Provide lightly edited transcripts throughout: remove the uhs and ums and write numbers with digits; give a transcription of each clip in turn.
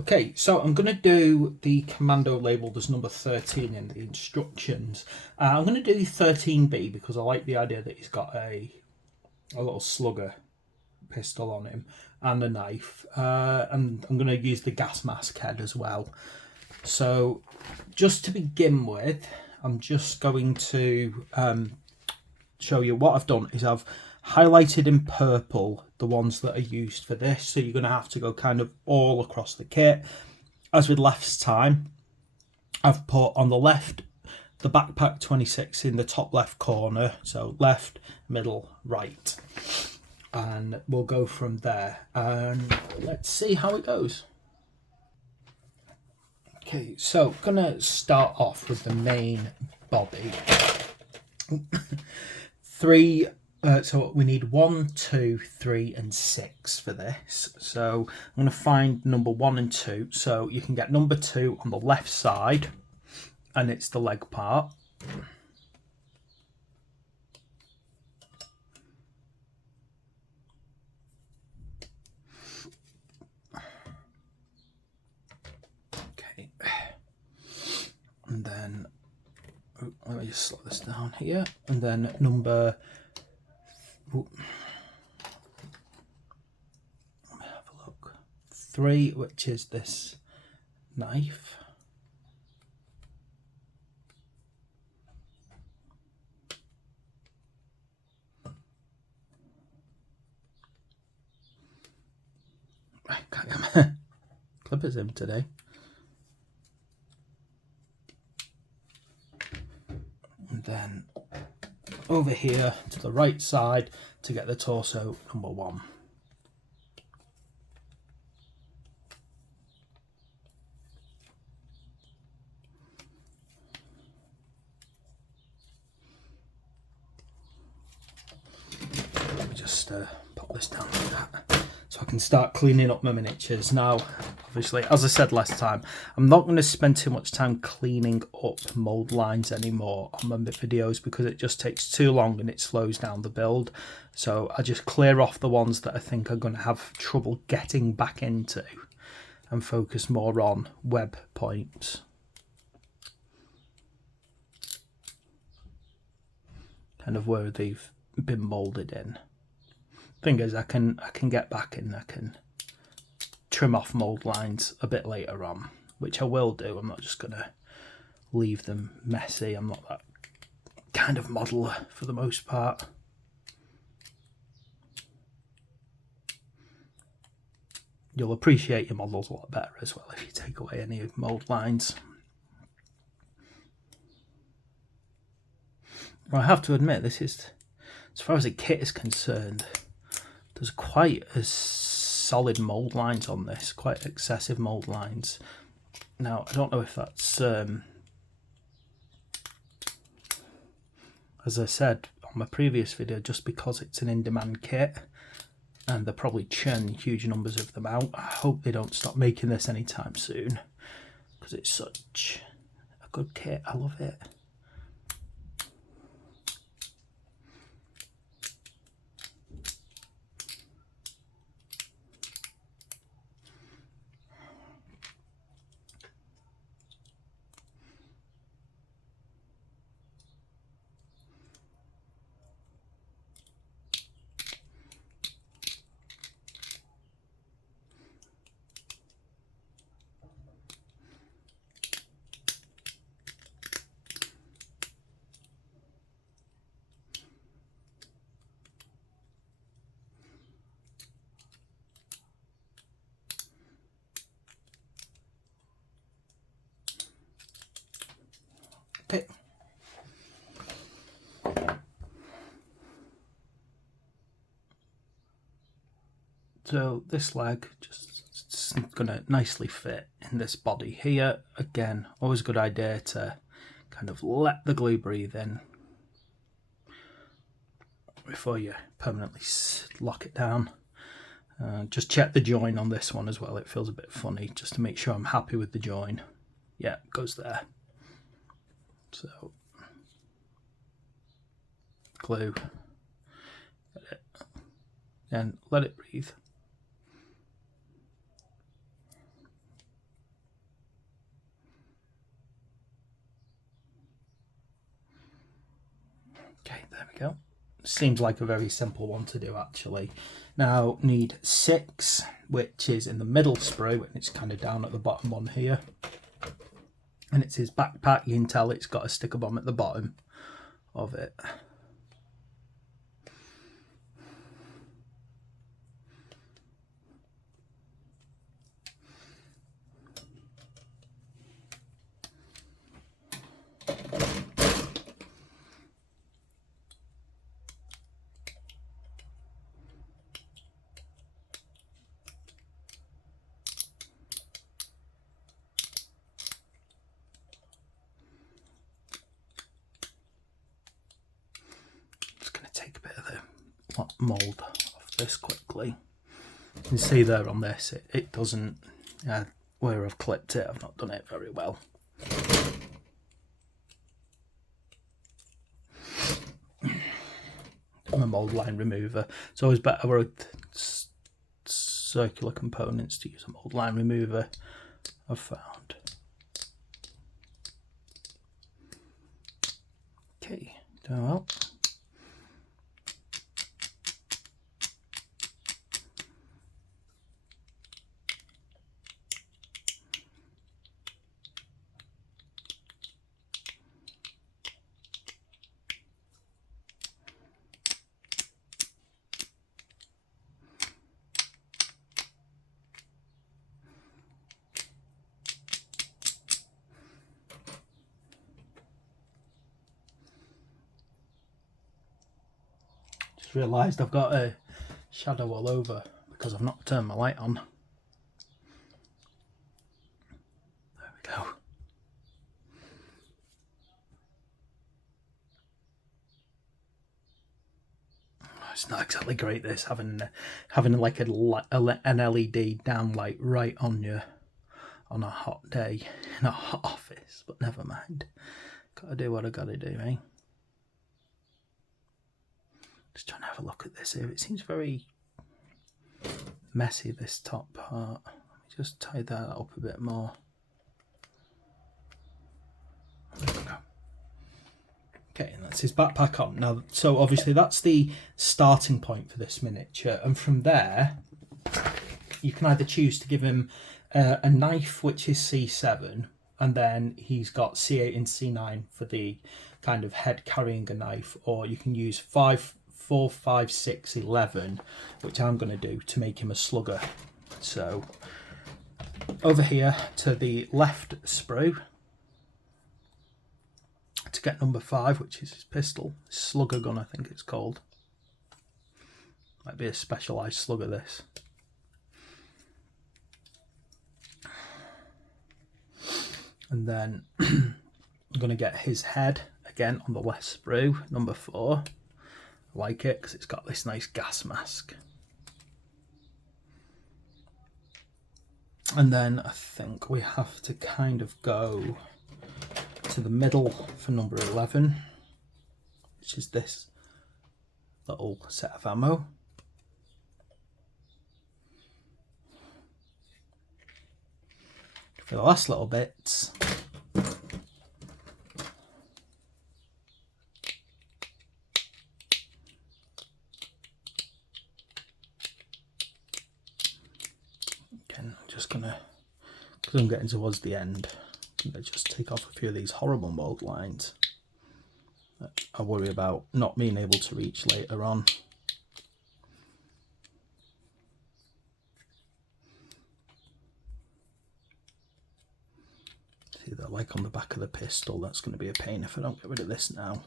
Okay, so I'm going to do the Kommando labelled as number 13 in the instructions. I'm going to do 13B because I like the idea that he's got a little slugger pistol on him and a knife. And I'm going to use the gas mask head as well. So just to begin with, I'm just going to show you what I've done is I've highlighted in purple the ones that are used for this, so you're going to have to go kind of all across the kit. As with last time, I've put on the left the backpack 26 in the top left corner, so left, middle, right, and we'll go from there and let's see how it goes. Okay, so gonna start off with the main body. So we need 1, 2, 3 and 6 for this. So I'm going to find number 1 and 2. So you can get number 2 on the left side, and it's the leg part. Okay. And then let me just slow this down here. And then number... Let me have a look. 3, which is this knife. I can't get my clippers in today. And then over here to the right side to get the torso number 1. Let me just pop this down like that so I can start cleaning up my miniatures. Now, obviously, as I said last time, I'm not going to spend too much time cleaning up mold lines anymore on my videos because it just takes too long and it slows down the build. So I just clear off the ones that I think are going to have trouble getting back into and focus more on web points. Kind of where they've been molded in. Thing is, I can get back and I can trim off mold lines a bit later on, which I will do. I'm not just gonna leave them messy. I'm not that kind of modeler for the most part. You'll appreciate your models a lot better as well if you take away any mold lines. Well, I have to admit, this is, as far as the kit is concerned, there's quite a solid mold lines on this, quite excessive mold lines. Now, I don't know if that's, as I said on my previous video, just because it's an in-demand kit and they're probably churning huge numbers of them out. I hope they don't stop making this anytime soon because it's such a good kit. I love it. Okay. So this leg just gonna nicely fit in this body here. Again, always a good idea to kind of let the glue breathe in before you permanently lock it down. Just check the join on this one as well. It feels a bit funny, just to make sure I'm happy with the join. Yeah, it goes there. So glue, get it, and let it breathe. seems like a very simple one to do actually. Now need 6, which is in the middle sprue, and it's kind of down at the bottom one here. And it's his backpack. You can tell it's got a sticker bomb at the bottom of it. Take a bit of the mould off this quickly. You can see there on this, it doesn't, where I've clipped it, I've not done it very well. My mould line remover. It's always better with circular components to use a mould line remover, I've found. Okay, doing well. Realised I've got a shadow all over because I've not turned my light on. There we go. It's not exactly great this, having like an LED downlight right on you on a hot day in a hot office, but never mind. Gotta do what I gotta do, eh? Just trying to have a look at this here. It seems very messy, this top part. Let me just tie that up a bit more. There we go. Okay, and that's his backpack on. Now, so obviously that's the starting point for this miniature. And from there, you can either choose to give him a knife, which is C7, and then he's got C8 and C9 for the kind of head carrying a knife, or you can use 5, 4, 5, 6, 11, which I'm going to do to make him a slugger. So over here to the left sprue to get number 5, which is his pistol, slugger gun I think it's called. Might be a specialised slugger this. And then I'm going to get his head again on the left sprue, number 4. I like it because it's got this nice gas mask. And then I think we have to kind of go to the middle for number 11, which is this little set of ammo. For the last little bits, again, I'm just gonna, because I'm getting towards the end, I'm gonna just take off a few of these horrible mold lines that I worry about not being able to reach later on. See that, like on the back of the pistol, that's going to be a pain if I don't get rid of this now.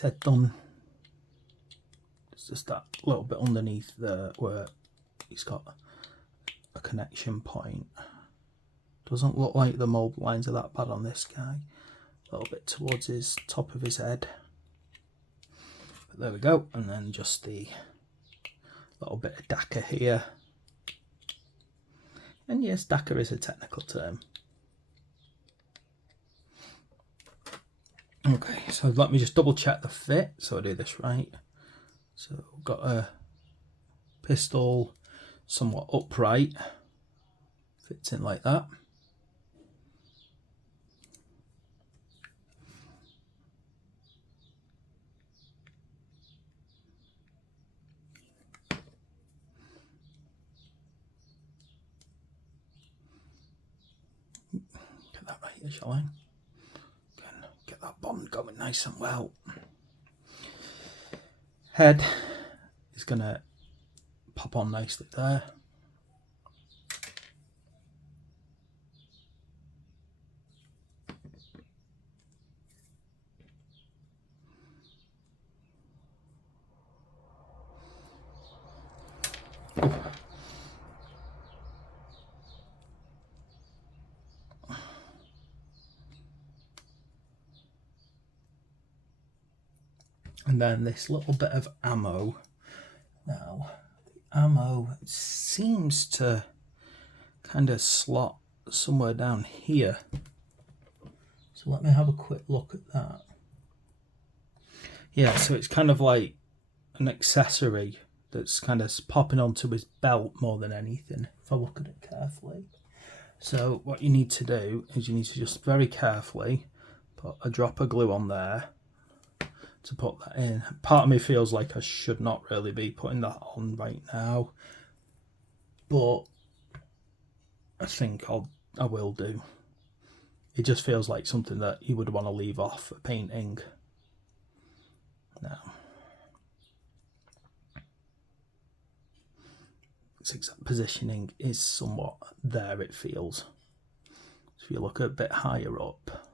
his head done. It's just that little bit underneath there where he's got a connection point. Doesn't look like the mould lines are that bad on this guy. A little bit towards his top of his head. But there we go. And then just the little bit of Dakar here. And yes, Dakar is a technical term. Okay, so let me just double check the fit so I do this right. So we've got a pistol somewhat upright, fits in like that. Get that right here, shall I? Get that bond going nice and well. Head is going to pop on nicely there. And then this little bit of ammo. Now, the ammo seems to kind of slot somewhere down here. So let me have a quick look at that. Yeah, so it's kind of like an accessory that's kind of popping onto his belt more than anything, if I look at it carefully. So what you need to do is you need to just very carefully put a drop of glue on there to put that in. Part of me feels like I should not really be putting that on right now, but I think I will do. It just feels like something that you would want to leave off for painting. Now, its exact positioning is somewhat there, it feels. So if you look a bit higher up,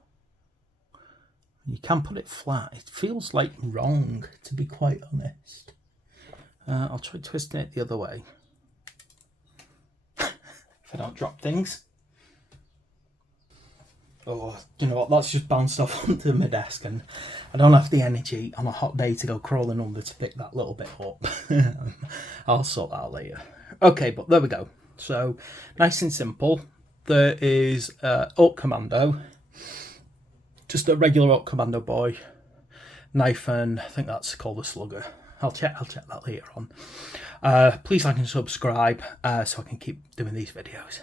you can put it flat. It feels like wrong, to be quite honest. I'll try twisting it the other way. If I don't drop things. Oh, you know what? That's just bounced off onto my desk, and I don't have the energy on a hot day to go crawling under to pick that little bit up. I'll sort that out later. Okay, but there we go. So, nice and simple. There is Orc Kommando. Just a regular Orc Kommando boy, knife, and I think that's called a slugger. I'll check that later on. Please like and subscribe so I can keep doing these videos.